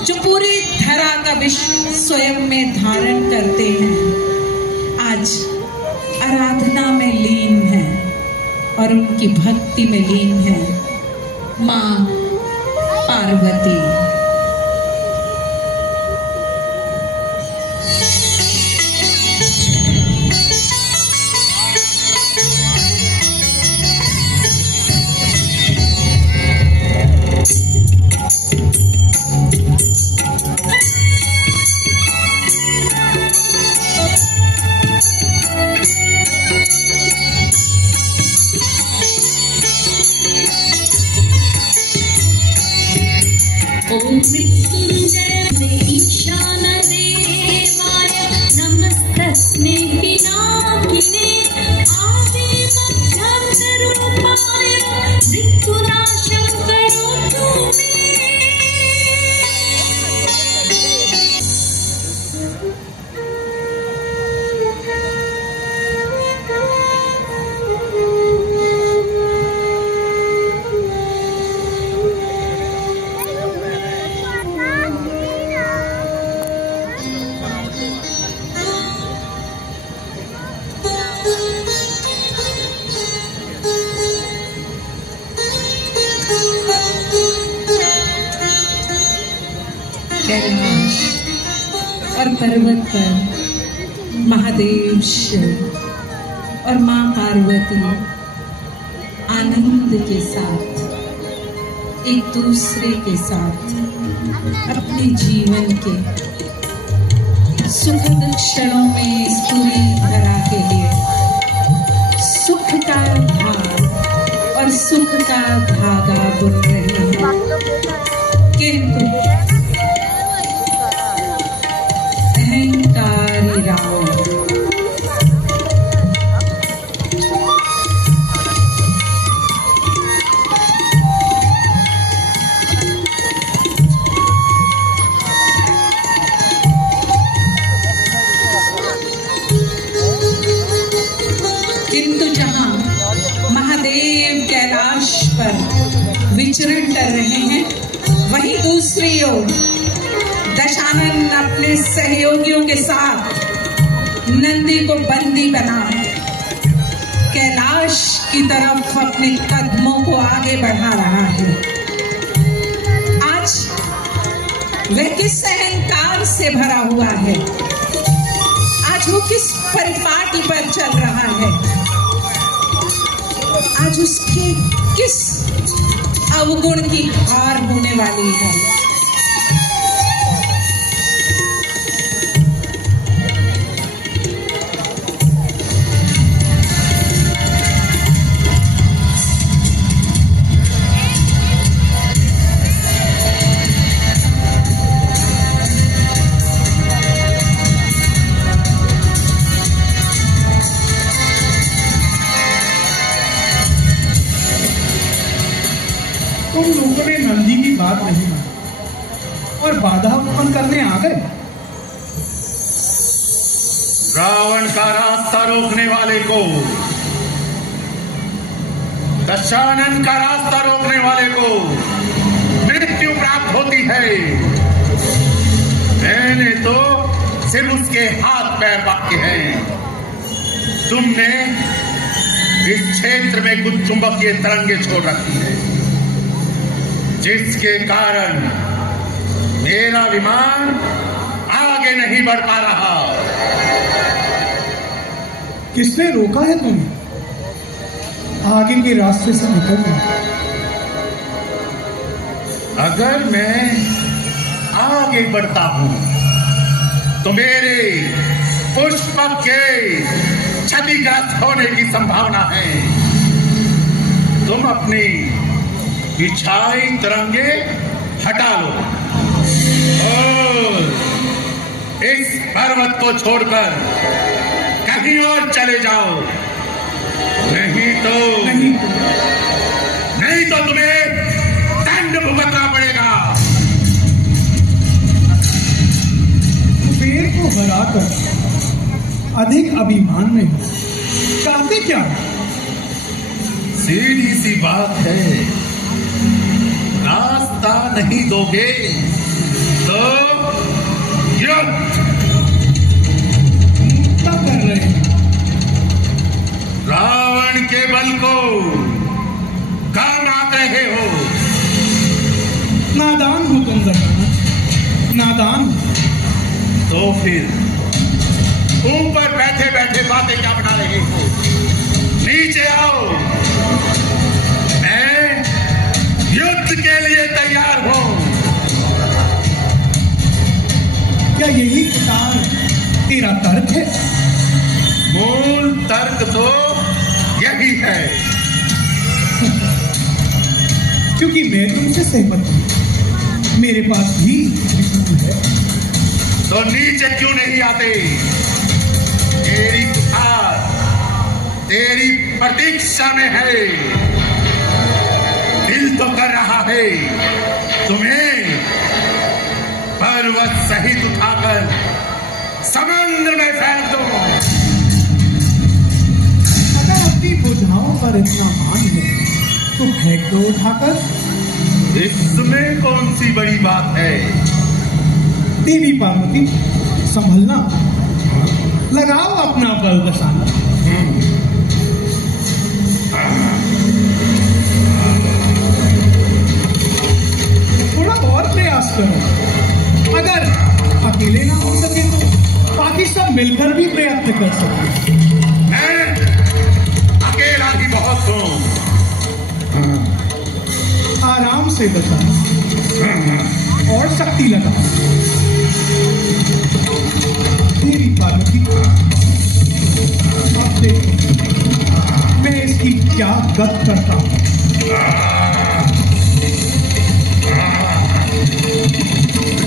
जो पूरी धरा का विष स्वयं में धारण करते हैं, आज आराधना में लीन है और उनकी भक्ति में लीन है मां पार्वती। ओम मृत्युंजय ईशान देवाय नमस्तस्मै पिनाकिने आदि मध्यान्त रूपाय मृत्युनाशं करोतु मे। कैलाश और पर्वत पर महादेव शिव और मां पार्वती आनंद के साथ एक दूसरे के साथ अपने जीवन के सुखद क्षणों में इस पूरी धरा के लिए सुख का धार और सुख का धागा बुन रहे हैं। किंतु अहंकारी रावण किंतु जहां महादेव कैलाश पर विचरण कर रहे हैं, वहीं दूसरी ओर दशानन अपने सहयोगियों के साथ नंदी को बंदी बना कैलाश की तरफ अपने कदमों को आगे बढ़ा रहा है। आज वह किस अहंकार से भरा हुआ है, आज वो किस परिपाटी पर चल रहा है, आज उसके किस अवगुण की हार होने वाली है। उन लोगों ने नंदी की बात नहीं मानी और बाधा उत्पन्न करने आ गए। रावण का रास्ता रोकने वाले को, दशानन का रास्ता रोकने वाले को मृत्यु प्राप्त होती है। मैंने तो सिर्फ उसके हाथ पैर बांधे हैं। तुमने इस क्षेत्र में कुछ चुंबकीय तरंगे छोड़ रखी है, जिसके कारण मेरा विमान आगे नहीं बढ़ पा रहा। किसने रोका है तुम्हें आगे के रास्ते से निकलना? अगर मैं आगे बढ़ता हूं तो मेरे पुष्पक के क्षतिग्रस्त होने की संभावना है। तुम अपनी बिछाई तरंगे हटा लो और इस पर्वत को छोड़कर कहीं और चले जाओ, नहीं तो तुम्हें दंड भुगतना पड़ेगा। कुबेर को हराकर अधिक अभिमान नहीं, चाहते क्या? सीधी सी बात है, रास्ता नहीं दोगे तो युद्ध क्या कर रहे हैं? रावण के बल को कम आंक रहे हो। नादान हो तुम दशरथ, नादान। तो फिर ऊपर बैठे बैठे बातें क्या बना रहे हो? नीचे आओ, मैं युद्ध के लिए तैयार हूं। क्या यही किताब तेरा तर्क है? मूल तर्क तो यही है। क्योंकि मैं तुमसे सहमत हूं, मेरे पास भी विष्णु है। तो नीचे क्यों नहीं आते? तेरी पुकार तेरी प्रतीक्षा में है। दिल तो कर रहा है तुम्हें पर्वत सहित उठाकर समुद्र में फेंक दो। अगर अपनी भुजाओं पर इतना मान है तो फेंक दो उठाकर। इसमें कौन सी बड़ी बात है? देवी पार्वती, संभलना, लगाओ अपना बल दशाना। थोड़ा और प्रयास करो। अगर अकेले ना हो सके तो बाकी सब मिलकर भी प्रयत्न कर सकते। मैं अकेला ही बहुत हूं। आराम से दशाना और शक्ति लगाओ। देवी पार्वती, अब देखो मैं इसकी क्या गत करता हूं।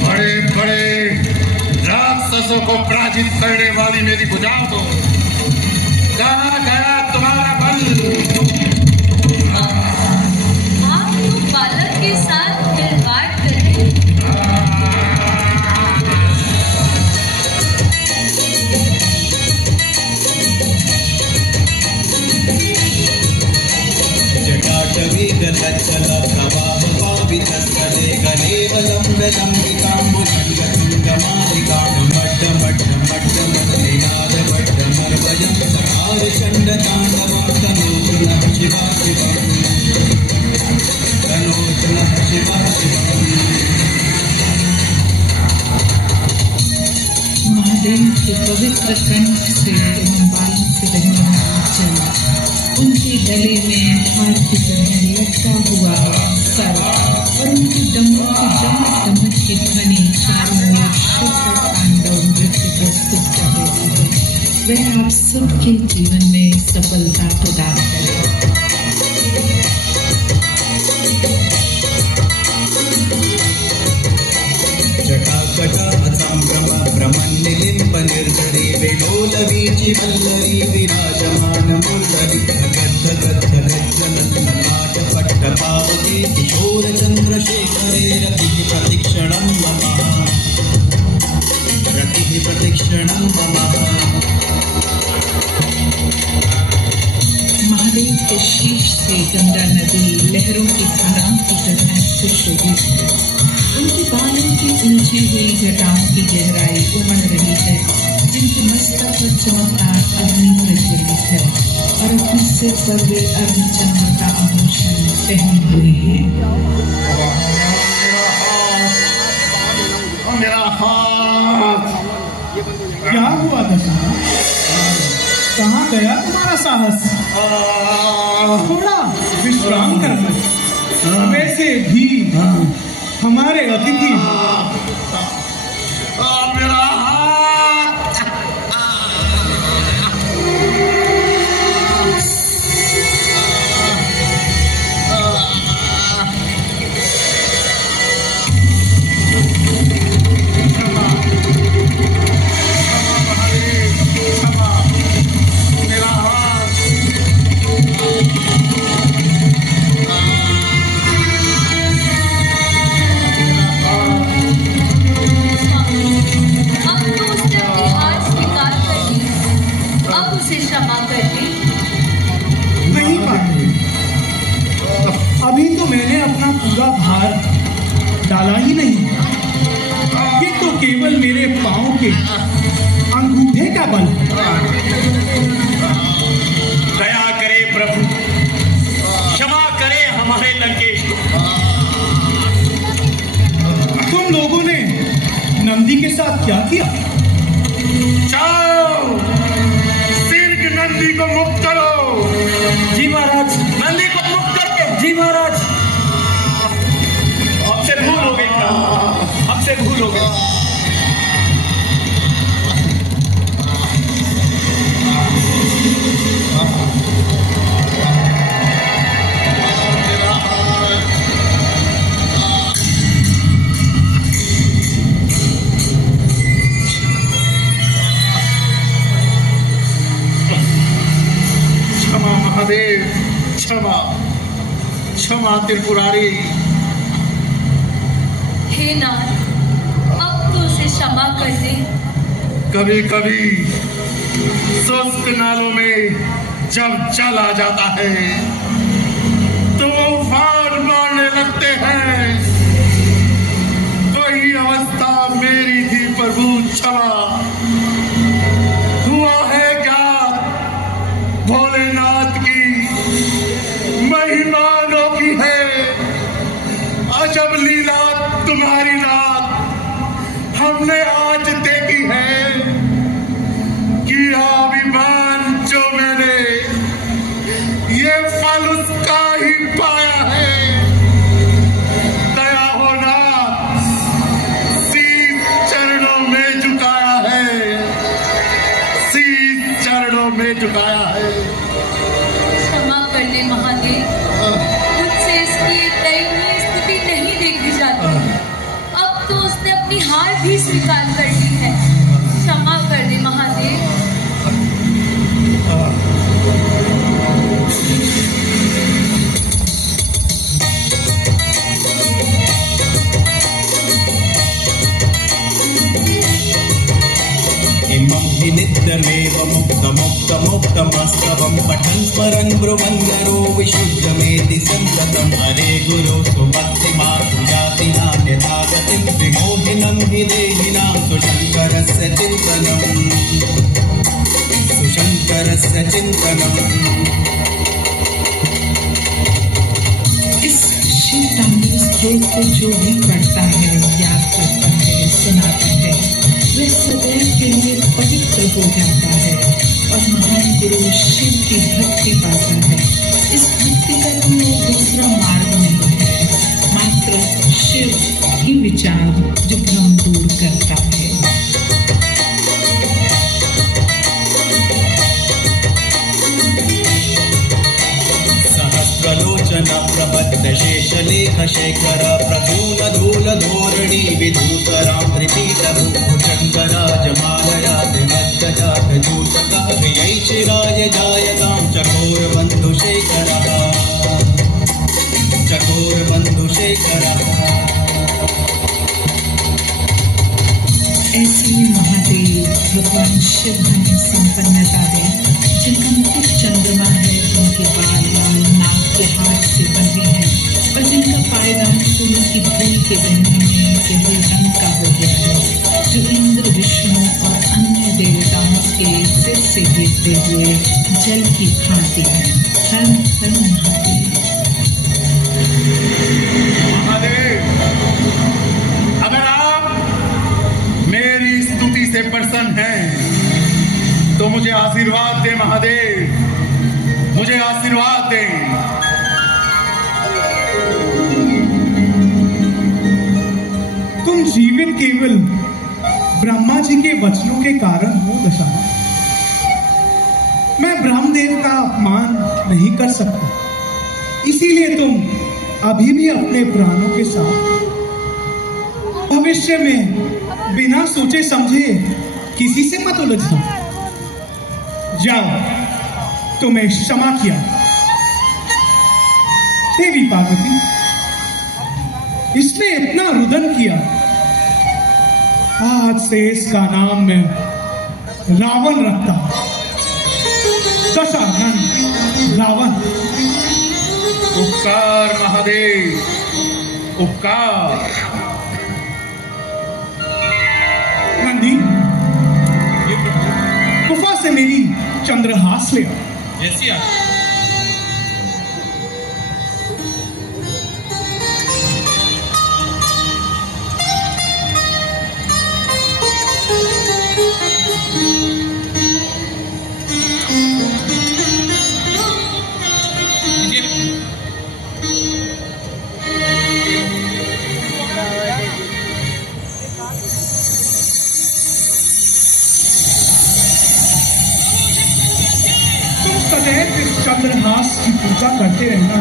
बड़े बड़े राक्षसों को पराजित करने वाली मेरी भुजाओं को कहाँ गया तुम्हारा बल? आप तो बालक के साथ खिलवाड़ कर रहे हैं। जटाटवी गलच्चल प्रवाह पावितस्तले गलेवलं विलम्बिकाम्बुजङ्गतुङ्गमालिकां मड्डमड्डमड्डमड्डमड्डनाद मड्डमर्वयं सकारचण्डताण्डवं तनोतुनः शिवा शिवम् तनोतुनः शिवा शिवम्। महादेव के पवित्र कंठ से उन बालों से बहने वाला जल, उनके गले में हार की तरह लटका हुआ सर और उनकी डमरू की डमक डमक की ध्वनि चारों ओर शुद्ध तांडव नृत्य प्रस्तुत कर रही है। वह आप सबके जीवन में सफलता प्रदान करे। जटाकटाभ्रम भ्रमन्निलिम्ब निर्झरी विलोलवीचि वल्लरी विराजमान मुरली गद्ध गद्ध गज्जनन्ननाट पट्टपावती किशोर चन्द्रशेखरे रतिः प्रतिक्षणं मम रतिः प्रतिक्षणं मम। महादेव के शीश से गंगा नदी लहरों की धाराओं की तरह सुशोभित है। उनके बालों की उलझी हुई जटाओं की गहराई उमड़ रही है, जिनके मस्तक पर चमकदार अग्नि प्रज्वलित है और अपने सिर पर वे अर्धचंद्र का आभूषण पहने हुए हैं। मेरा हाथ क्या हुआ दशरथ? कहाँ गया तुम्हारा साहस? थोड़ा विश्राम करना। वैसे भी हमारे अतिथि मेरा हाथ आप केवल मेरे पांव के अंगूठे का बल। दया करे प्रभु, क्षमा करे हमारे लंकेश को। तुम लोगों ने नंदी के साथ क्या किया? जाओ, सिर्फ नंदी को मुक्त करो। जी महाराज, नंदी को मुक्त करके। जी महाराज, हमसे भूल हो गई, हमसे भूल हो गई। महादेव, क्षमा क्षमा त्रिपुरारी। हे नाथ, अब तो उसे क्षमा कर दे। कभी कभी शुष्क नालों में जब जल आ जाता है तो वो उफान मारने लगते हैं। वही अवस्था मेरी थी प्रभु, क्षमा। हुआ है क्या भोलेनाथ की महिमा अनोखी है। अजब लीला तुम्हारी रात हमने आज देखी है। किया अभिमान जो मैंने, ये फल उसका ही पाया है। दया होना शीश चरणों में झुकाया है, शीश चरणों में झुकाया है। क्षमा कर ले महादेव, मुझसे इसकी दयनीय स्थिति नहीं देखी जाती। अब तो उसने अपनी हार भी स्वीकार कर ली है। क्षमा कर दे महादेव। इमं हि नित्यमेव मुक्तमुक्तमुक्तमस्तवं पठन् स्मरन् ब्रुवन्नरो विशुद्धमेति सन्ततं। हरे गुरो सुभक्तिमातु याति नान्यथा गतिं विमोहिनं हि देहिनां सुशङ्करस्य चिन्तनम्, सुशङ्करस्य चिन्तनम्। इस शिव तांडव स्तोत्र को जो भी पढ़ता है, याद करता है, सुनाता है, वह सदैव के लिए पवित्र हो जाता है और महान गुरु शिव की भक्ति पाता है। इस भक्ति का कोई दूसरा मार्ग नहीं है, मात्र शिव ही विचार जो भ्रम दूर करता है। सहस्रलोचन प्रबद्ध शेषलेख शेखर प्रसून धूल धोरणी विधूतरां भुजङ्गराजमालया दिवद्गजात जूतकः प्रियैचिराय जायतां चकोरबन्धुशेखरः, चकोरबन्धुशेखरः। ऐसे ही महादेव भगवान शिव हमें संपन्नता दे, जिनका मुकुट चंद्रमा है, जिनके बाल लाल नाग के हाथ से बंधे हैं और जिनका पायदान फूल की धूल के बंधे में गहरे रंग का हो गया है, जो इंद्र विष्णु और अन्य देवताओं के सिर से गिरते हुए जल की भांति है। हर हर महादेव। महादेव, अगर आप मेरी स्तुति से प्रसन्न हैं तो मुझे आशीर्वाद दे महादेव, मुझे आशीर्वाद दें। तुम जीवित केवल ब्रह्मा जी के वचनों के कारण हो दशरथ। मैं ब्रह्मदेव का अपमान नहीं कर सकता, इसीलिए तुम अभी भी अपने प्राणों के साथ भविष्य में बिना सोचे समझे किसी से मत उलझना। जाओ, तुम्हें क्षमा किया। देवी पार्वती, इसने इतना रुदन किया, आज से इसका नाम मैं रावण रखता हूं। दशानन रावण। उपकार महादेव, उपकार। चंद्रहास ले आओ। जैसी आप सदैव इस चंद्रहास की पूजा करते रहना,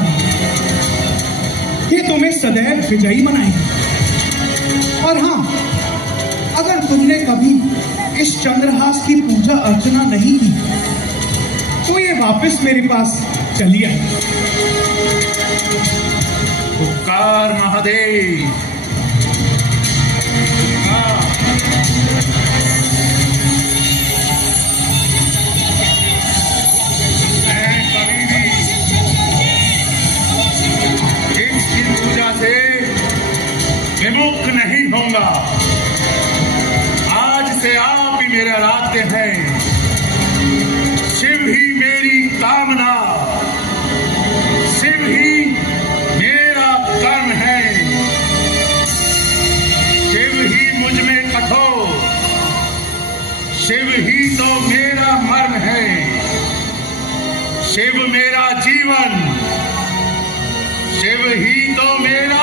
ये तुम्हें सदैव विजयी बनाएगी। और हाँ, अगर तुमने कभी इस चंद्रहास की पूजा अर्चना नहीं की तो ये वापस मेरे पास चली आई। उपकार महादेव, विमुख नहीं होगा। आज से आप ही मेरे आराध्य हैं, शिव ही मेरी कामना, शिव ही मेरा कर्म है, शिव ही मुझ में कठोर, शिव ही तो मेरा मर्म है, शिव मेरा जीवन, शिव ही तो मेरा